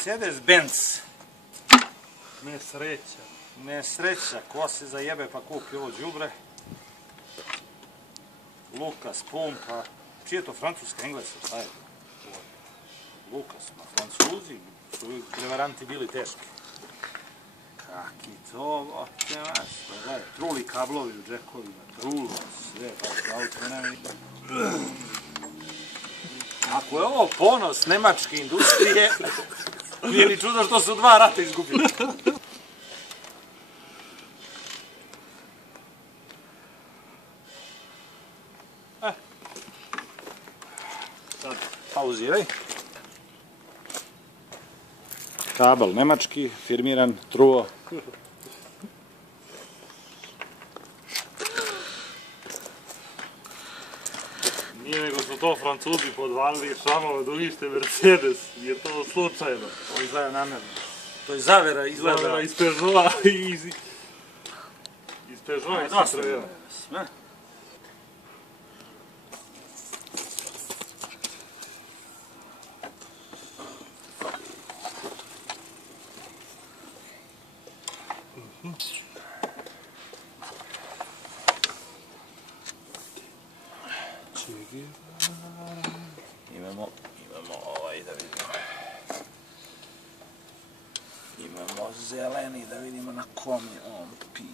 Mercedes-Benz. Nesreća. Nesreća, ko se zajebe pa kupi ovo đubre. Lukas, pumpa. Čiji je to francuska, engleska? Šta je to? Lukas, ma Francuzi su prevaranti bili teški. Kaki to, gledaj, truli kablovi u džekovima, trulo, sve, pa auto nema. Ako je ovo ponos nemačke industrije, nije ni čudo što su 2 rata izgubili. Sad pauziraj. Kabel nemački, firmiran, truo. Nije nego su to Francuzi podvalili šamove da unište Mercedes, je to slučajno. To izgleda namjerno. To je zavera izgleda. Zavera iz Peugeota i iz Peugeota i Citroena. Imamo ovaj da vidimo. Imamo zeleni da vidimo na kom je on pin.